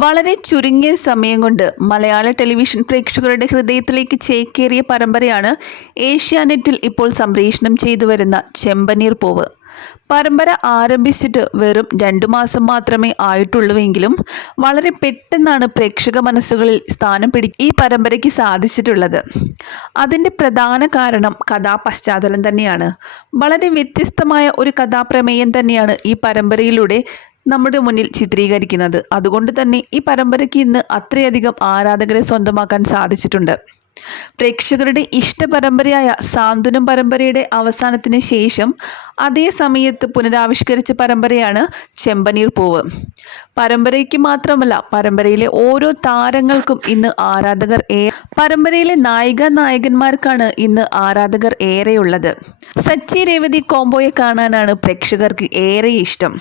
വളരെ ചുരുങ്ങിയ സമയം കൊണ്ട് മലയാള ടെലിവിഷൻ പ്രേക്ഷകരുടെ ഹൃദയത്തിലേക്ക് ചേക്കേറിയ പരമ്പരയാണ് ഏഷ്യാനെറ്റിൽ ഇപ്പോൾ സംപ്രേഷണം ചെയ്തു വരുന്ന ചെമ്പനീർ പൂവ്. പരമ്പര ആരംഭിച്ചിട്ട് വെറും രണ്ടു മാസം മാത്രമേ ആയിട്ടുള്ളൂവെങ്കിലും വളരെ പെട്ടെന്നാണ് പ്രേക്ഷക മനസ്സുകളിൽ സ്ഥാനം പിടി ഈ പരമ്പരയ്ക്ക് സാധിച്ചിട്ടുള്ളത്. അതിന്റെ പ്രധാന കാരണം കഥാപശ്ചാത്തലം തന്നെയാണ്. വളരെ വ്യത്യസ്തമായ ഒരു കഥാപ്രമേയം തന്നെയാണ് ഈ പരമ്പരയിലൂടെ നമ്മുടെ മുന്നിൽ ചിത്രീകരിക്കുന്നത്. അതുകൊണ്ട് തന്നെ ഈ പരമ്പരയ്ക്ക് ഇന്ന് അത്രയധികം ആരാധകരെ സ്വന്തമാക്കാൻ സാധിച്ചിട്ടുണ്ട്. പ്രേക്ഷകരുടെ ഇഷ്ട പരമ്പരയായ സാന്ത്വനം പരമ്പരയുടെ അവസാനത്തിന് ശേഷം അതേ സമയത്ത് പുനരാവിഷ്കരിച്ച പരമ്പരയാണ് ചെമ്പനീർ പൂവ്. പരമ്പരയ്ക്ക് മാത്രമല്ല പരമ്പരയിലെ ഓരോ താരങ്ങൾക്കും ഇന്ന് ആരാധകർ ഏ പരമ്പരയിലെ നായിക നായകന്മാർക്കാണ് ഇന്ന് ആരാധകർ ഏറെയുള്ളത്. സച്ചി രേവതി കോംബോയെ കാണാനാണ് പ്രേക്ഷകർക്ക് ഏറെ ഇഷ്ടം.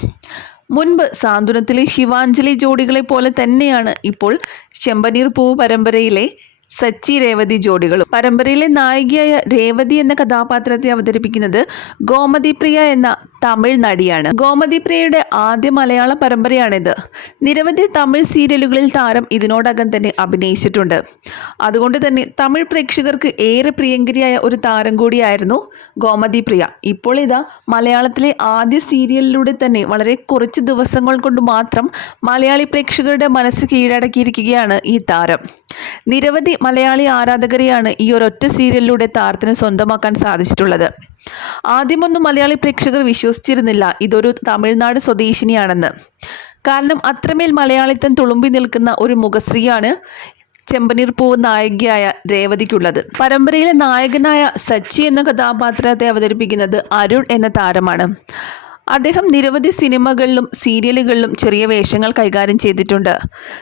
മുൻപ് സാന്ത്വനത്തിലെ ശിവാഞ്ജലി ജോഡികളെ പോലെ തന്നെയാണ് ഇപ്പോൾ ചെമ്പനീർ പൂവ് പരമ്പരയിലെ സച്ചി രേവതി ജോഡികളും. പരമ്പരയിലെ നായികയായ രേവതി എന്ന കഥാപാത്രത്തെ അവതരിപ്പിക്കുന്നത് ഗോമതി പ്രിയ എന്ന തമിഴ് നടിയാണ്. ഗോമതി പ്രിയയുടെ ആദ്യ മലയാള പരമ്പരയാണിത്. നിരവധി തമിഴ് സീരിയലുകളിൽ താരം ഇതിനോടകം തന്നെ അഭിനയിച്ചിട്ടുണ്ട്. അതുകൊണ്ട് തന്നെ തമിഴ് പ്രേക്ഷകർക്ക് ഏറെ പ്രിയങ്കരിയായ ഒരു താരം കൂടിയായിരുന്നു ഗോമതി പ്രിയ. ഇപ്പോൾ ഇതാ മലയാളത്തിലെ ആദ്യ സീരിയലിലൂടെ തന്നെ വളരെ കുറച്ച് ദിവസങ്ങൾ കൊണ്ട് മാത്രം മലയാളി പ്രേക്ഷകരുടെ മനസ്സ് കീഴടക്കിയിരിക്കുകയാണ് ഈ താരം. നിരവധി മലയാളി ആരാധകരെയാണ് ഈ ഒരൊറ്റ സീരിയലിലൂടെ താരത്തിന് സ്വന്തമാക്കാൻ സാധിച്ചിട്ടുള്ളത്. ആദ്യമൊന്നും മലയാളി പ്രേക്ഷകർ വിശ്വസിച്ചിരുന്നില്ല ഇതൊരു തമിഴ്നാട് സ്വദേശിനിയാണെന്ന്. കാരണം അത്രമേൽ മലയാളിത്തം തുളുമ്പി നിൽക്കുന്ന ഒരു മുഖശ്രീയാണ് ചെമ്പനീർ പൂവ് നായികയായ രേവതിക്കുള്ളത്. പരമ്പരയിലെ നായകനായ സച്ചി എന്ന കഥാപാത്രത്തെ അവതരിപ്പിക്കുന്നത് അരുൺ എന്ന താരമാണ്. അദ്ദേഹം നിരവധി സിനിമകളിലും സീരിയലുകളിലും ചെറിയ വേഷങ്ങൾ കൈകാര്യം ചെയ്തിട്ടുണ്ട്.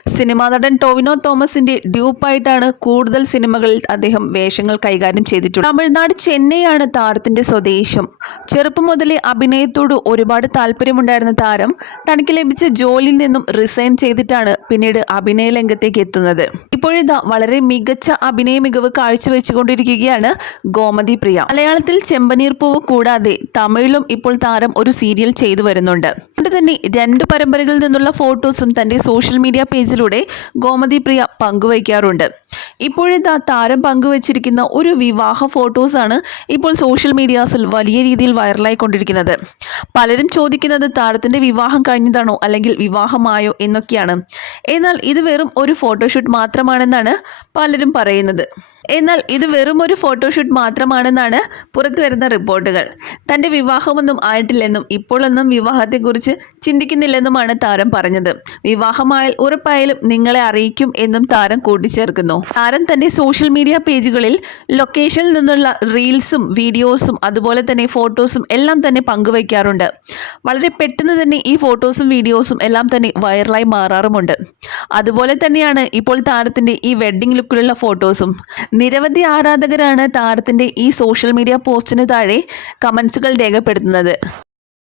സിനിമാ നടൻ ടോവിനോ തോമസിന്റെ ഡ്യൂപ്പായിട്ടാണ് കൂടുതൽ സിനിമകളിൽ അദ്ദേഹം വേഷങ്ങൾ കൈകാര്യം ചെയ്തിട്ടുള്ളത്. തമിഴ്നാട് ചെന്നൈയാണ് താരത്തിന്റെ സ്വദേശം. ചെറുപ്പം മുതലേ അഭിനയത്തോട് ഒരുപാട് താല്പര്യമുണ്ടായിരുന്ന താരം തനിക്ക് ലഭിച്ച ജോലിയിൽ നിന്നും റിസൈൻ ചെയ്തിട്ടാണ് പിന്നീട് അഭിനയ രംഗത്തേക്ക് എത്തുന്നത്. ഇപ്പോഴിതാ വളരെ മികച്ച അഭിനയ മികവ് കാഴ്ചവെച്ചുകൊണ്ടിരിക്കുകയാണ് ഗോമതി പ്രിയ. മലയാളത്തിൽ ചെമ്പനീർ പൂവ് കൂടാതെ തമിഴിലും ഇപ്പോൾ താരം ഒരു സീരിയൽ ചെയ്തു വരുന്നുണ്ട്. അതുകൊണ്ട് തന്നെ രണ്ട് പരമ്പരകളിൽ നിന്നുള്ള ഫോട്ടോസും തന്റെ സോഷ്യൽ മീഡിയ പേജിലൂടെ ഗോമതി പ്രിയ പങ്കുവയ്ക്കാറുണ്ട്. ഇപ്പോഴത്തെ താരം പങ്കുവച്ചിരിക്കുന്ന ഒരു വിവാഹ ഫോട്ടോസാണ് ഇപ്പോൾ സോഷ്യൽ മീഡിയാസിൽ വലിയ രീതിയിൽ വൈറലായിക്കൊണ്ടിരിക്കുന്നത്. പലരും ചോദിക്കുന്നത് താരത്തിന്റെ വിവാഹം കഴിഞ്ഞതാണോ അല്ലെങ്കിൽ വിവാഹമായോ എന്നൊക്കെയാണ്. എന്നാൽ ഇത് വെറും ഒരു ഫോട്ടോഷൂട്ട് മാത്രമാണെന്നാണ് പലരും പറയുന്നത്. എന്നാൽ ഇത് വെറും ഒരു ഫോട്ടോഷൂട്ട് മാത്രമാണെന്നാണ് പുറത്തു വരുന്ന റിപ്പോർട്ടുകൾ. തന്റെ വിവാഹമൊന്നും ആയിട്ടില്ലെന്നും ഇപ്പോഴൊന്നും വിവാഹത്തെക്കുറിച്ച് ചിന്തിക്കുന്നില്ലെന്നുമാണ് താരം പറഞ്ഞത്. വിവാഹമായാൽ ഉറപ്പായാലും നിങ്ങളെ അറിയിക്കും എന്നും താരം കൂട്ടിച്ചേർക്കുന്നു. താരം തന്റെ സോഷ്യൽ മീഡിയ പേജുകളിൽ ലൊക്കേഷനിൽ നിന്നുള്ള റീൽസും വീഡിയോസും അതുപോലെ തന്നെ ഫോട്ടോസും എല്ലാം തന്നെ പങ്കുവയ്ക്കാറുണ്ട്. വളരെ പെട്ടെന്ന് തന്നെ ഈ ഫോട്ടോസും വീഡിയോസും എല്ലാം തന്നെ വൈറലായി മാറാറുമുണ്ട്. അതുപോലെ തന്നെയാണ് ഇപ്പോൾ താരത്തിന്റെ ഈ വെഡ്ഡിംഗ് ലുക്കിലുള്ള ഫോട്ടോസും നിരവധി ആരാധകരാണ് താരത്തിന്റെ ഈ സോഷ്യൽ മീഡിയ പോസ്റ്റിന് താഴെ കമന്റ്സുകൾ രേഖപ്പെടുത്തുന്നത്.